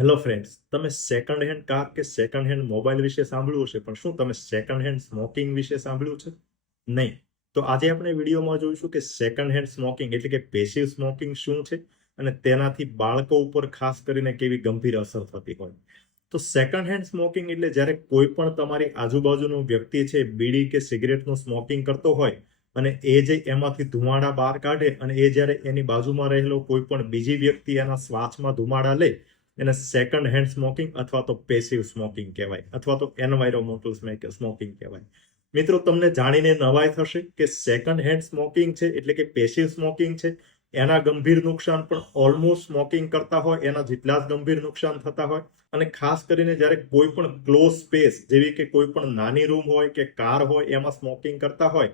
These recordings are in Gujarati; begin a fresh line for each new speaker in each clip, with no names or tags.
હેલો ફ્રેન્ડ્સ તમે સેકન્ડ હેન્ડ કાર કે સેકન્ડ હેન્ડ મોબાઈલ વિશે સાંભળ્યું છે પણ શું તમે સેકન્ડ હેન્ડ સ્મોકિંગ વિશે સાંભળ્યું છે? નહીં. તો આજે આપણે વિડીયોમાં જોઈશું કે સેકન્ડ હેન્ડ સ્મોકિંગ એટલે કે પેસિવ સ્મોકિંગ શું છે અને તેનાથી બાળકો ઉપર ખાસ કરીને કેવી ગંભીર અસર થતી હોય. તો સેકન્ડ હેન્ડ સ્મોકિંગ એટલે જ્યારે કોઈ પણ તમારી આજુબાજુનો વ્યક્તિ છે, બીડી કે સિગરેટનું સ્મોકિંગ કરતો હોય અને એ જે એમાંથી ધુમાડા બહાર કાઢે અને એ જ્યારે એની બાજુમાં રહેલો કોઈ પણ બીજી વ્યક્તિ એના શ્વાસમાં ધુમાડા લે એને સેકન્ડ હેન્ડ સ્મોકિંગ અથવા તો પેસિવ સ્મોકિંગ કહેવાય, અથવા તો એન્વાયરોમેન્ટલ સ્મોકિંગ કહેવાય. મિત્રો, તમને જાણીને નવાઈ થશે કે સેકન્ડ હેન્ડ સ્મોકિંગ છે એટલે કે પેસિવ સ્મોકિંગ છે. એના ગંભીર નુકસાન પણ ઓલમોસ્ટ સ્મોકિંગ કરતા હોય, એના જેટલા જ ગંભીર નુકસાન થતા હોય. અને ખાસ કરીને જ્યારે કોઈ પણ ક્લોઝ સ્પેસ જેવી કે કોઈ પણ નાની રૂમ હોય કે કાર હોય, એમાં સ્મોકિંગ કરતા હોય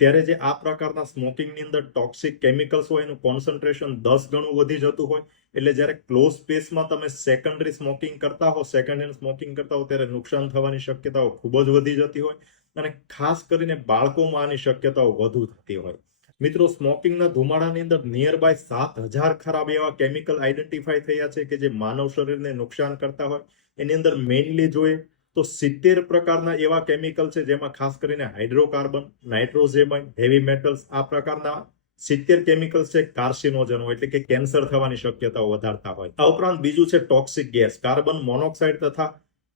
ત્યારે જે આ પ્રકારના સ્મોકિંગની અંદર ટોક્સિક કેમિકલ્સ હોય, એનું કોન્સન્ટ્રેશન દસ ગણું વધી જતું હોય, એટલે જ્યારે ક્લોઝ સ્પેસમાં તમે સેકન્ડરી સ્મોકિંગ કરતા હો સેકન્ડ હેન્ડ સ્મોકિંગ કરતા હો, ત્યારે નુકસાન થવાની શક્યતાઓ ખૂબ જ વધી જતી હોય અને ખાસ કરીને બાળકોમાં આની શક્યતાઓ વધુ થતી હોય. મિત્રો સ્મોકિંગના ધુમાડાની અંદર નિયર બાય સાત હજાર ખરાબ એવા કેમિકલ આઈડેન્ટિફાઈ થયા છે કે જે માનવ શરીરને નુકસાન કરતા હોય. એની અંદર મેઇનલી જોઈએ તો સિત્તેર પ્રકારના એવા કેમિકલ છે જેમાં ખાસ કરીને હાઇડ્રોકાર્બન નાઇટ્રોજેમન હેવી મેટલ્સ આ પ્રકારના સિત્તેર કેમિકલ્સ છે કાર્સિનોજનો એટલે કે કેન્સર થવાની શક્યતાઓ વધારતા હોય. આ ઉપરાંત બીજું છે ટોક્સિક ગેસ કાર્બન મોનોક્સાઇડ તથા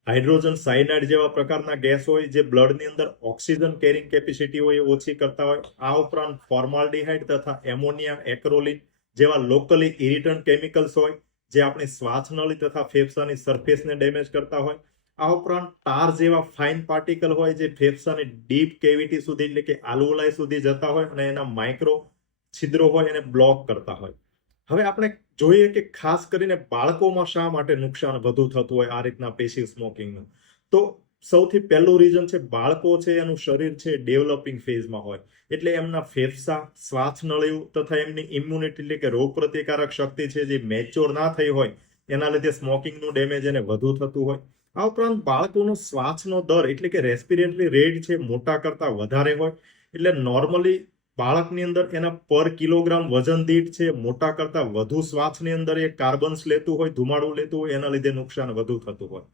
હાઇડ્રોજન સાયનાઇડ જેવા પ્રકારના ગેસ હોય જે બ્લડની અંદર ઓક્સિજન કેરિંગ કેપેસિટી હોય એ ઓછી કરતા હોય. આ ઉપરાંત ફોર્માલ્ડિહાઇડ તથા એમોનિયા એક્રોલિન જેવા લોકલી ઇરિટન્ટ કેમિકલ્સ હોય જે આપણી શ્વાસનળી તથા ફેફસાની સરફેસને ડેમેજ કરતા હોય. આ ઉપરાંત ટાર જેવા ફાઇન પાર્ટિકલ હોય જે ફેફસાની ડીપ કેવિટી સુધી એટલે કે આલ્વોલાઈ સુધી જતા હોય અને એના માઇક્રો છિદ્રો હોય એને બ્લોક કરતા હોય. હવે આપણે જોઈએ કે ખાસ કરીને બાળકોમાં શા માટે નુકસાન વધુ થતું હોય આ રીતના પેશી સ્મોકિંગનું તો સૌથી પહેલું રીઝન છે બાળકો છે, એનું શરીર છે ડેવલપિંગ ફેઝમાં હોય. એટલે એમના ફેફસા શ્વાસનળીઓ તથા એમની ઇમ્યુનિટી એટલે કે રોગ પ્રતિકારક શક્તિ છે જે મેચ્યોર ના થઈ હોય, એના લીધે સ્મોકિંગનું ડેમેજ એને વધુ થતું હોય. આ ઉપરાંત બાળકોનો શ્વાસનો દર એટલે કે રેસ્પિરેટરી રેટ છે મોટા કરતાં વધારે હોય. એટલે નોર્મલી બાળકની અંદર એના પર કિલોગ્રામ વજન દીઠ છે, મોટા કરતાં વધુ શ્વાસની અંદર એ કાર્બન્સ લેતું હોય, ધુમાડું લેતું હોય, એના લીધે નુકસાન વધુ થતું હોય.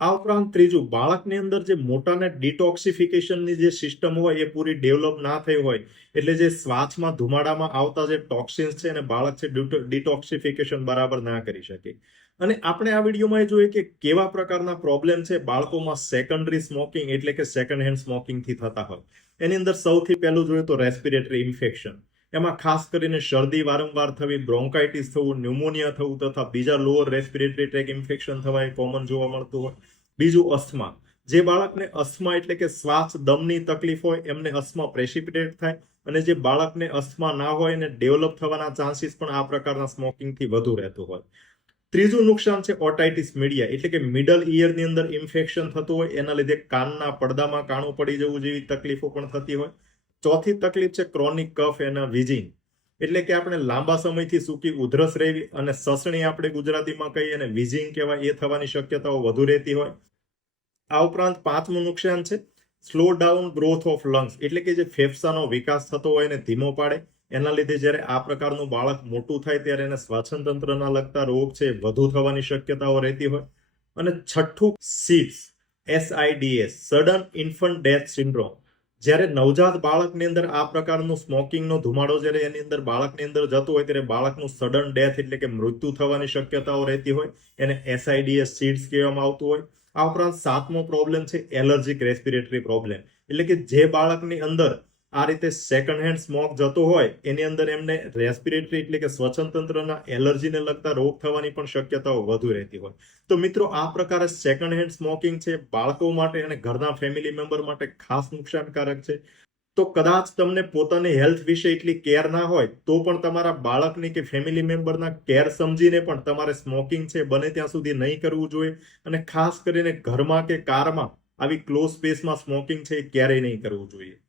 આ ઉપરાંત ત્રીજું, બાળકની અંદર જે મોટાને ડિટોક્સિફિકેશનની જે સિસ્ટમ હોય એ પૂરી ડેવલપ ના થઈ હોય, એટલે જે શ્વાસમાં ધુમાડામાં આવતા જે ટોક્સિન્સ છે એને બાળક છે ડિટોક્સિફિકેશન બરાબર ના કરી શકે. અને આપણે આ વિડીયોમાં એ જોઈએ કે કેવા પ્રકારના પ્રોબ્લેમ છે બાળકોમાં સેકન્ડરી સ્મોકિંગ એટલે કે સેકન્ડ હેન્ડ સ્મોકિંગથી થતા હોય. એની અંદર સૌથી પહેલું જોઈએ તો રેસ્પિરેટરી ઇન્ફેક્શન એમાં ખાસ કરીને શરદી વારંવાર થવી બ્રોન્કાઇટિસ થવું ન્યુમોનિયા થવું તથા બીજા લોઅર રેસ્પિરેટરી ટ્રેક ઇન્ફેક્શન થવા એ કોમન જોવા મળતું હોય. બીજું અસ્થમા. જે બાળકને અસ્થમા એટલે કે શ્વાસ દમની તકલીફ હોય, એમને અસ્થમા પ્રેસિપિટેટ થાય અને જે બાળકને અસ્થમા ના હોય એને ડેવલપ થવાના ચાન્સીસ પણ આ પ્રકારના સ્મોકિંગથી વધુ રહેતું હોય. ત્રીજું નુકસાન છે ઓટાઇટિસ મીડિયા એટલે કે મિડલ ઇયરની અંદર ઇન્ફેક્શન થતું હોય, એના લીધે કાનના પડદામાં કાણું પડી જવું જેવી તકલીફો પણ થતી હોય. ચોથી તકલીફ છે ક્રોનિક કફ એના વિઝિંગ એટલે કે આપણે લાંબા સમયથી સૂકી ઉધરસ રહેવી અને સસણી આપણે ગુજરાતીમાં કહીએ અને વિઝિંગ કહેવાય, એ થવાની શક્યતાઓ વધુ રહેતી હોય. આ ઉપરાંત પાંચમું નુકસાન છે slow down growth of lungs એટલે કે જે ફેફસાનો વિકાસ થતો હોય એને ધીમો પાડે. એના લીધે જ્યારે આ પ્રકારનું બાળક મોટું થાય ત્યારે એને શ્વાસન તંત્રના લગતા રોગ છે વધુ થવાની શક્યતાઓ રહેતી હોય. અને છઠ્ઠું SIDS S I D S sudden infant death syndrome જ્યારે નવજાત બાળકની અંદર આ પ્રકારનું સ્મોકિંગનો ધુમાડો જ્યારે એની અંદર બાળકની અંદર જતો હોય ત્યારે બાળકનું સડન ડેથ એટલે કે મૃત્યુ થવાની શક્યતાઓ રહેતી હોય. એને એસઆઈડીએસ સીડ્સ કહેવામાં આવતું હોય. આ ઉપરાંત સાતમો પ્રોબ્લેમ છે એલર્જીક રેસ્પિરેટરી પ્રોબ્લેમ એટલે કે જે બાળકની અંદર આ રીતે સેકન્ડ હેન્ડ સ્મોક જતો હોય, એની અંદર એમને રેસ્પિરેટરી એટલે કે સ્વચ્છતંત્રના એલર્જીને લગતા રોગ થવાની પણ શક્યતાઓ વધુ રહેતી હોય. તો મિત્રો, આ પ્રકારે સેકન્ડ હેન્ડ સ્મોકિંગ છે, બાળકો માટે અને ઘરના ફેમિલી મેમ્બર માટે ખાસ નુકસાનકારક છે. તો કદાચ તમને પોતાની હેલ્થ વિશે એટલી કેર ના હોય, તો પણ તમારા બાળકની કે ફેમિલી મેમ્બરના કેર સમજીને પણ તમારે સ્મોકિંગ છે, બને ત્યાં સુધી નહીં કરવું જોઈએ. અને ખાસ કરીને ઘરમાં કે કારમાં, આવી ક્લોઝ સ્પેસમાં સ્મોકિંગ છે એ ક્યારેય નહીં કરવું જોઈએ.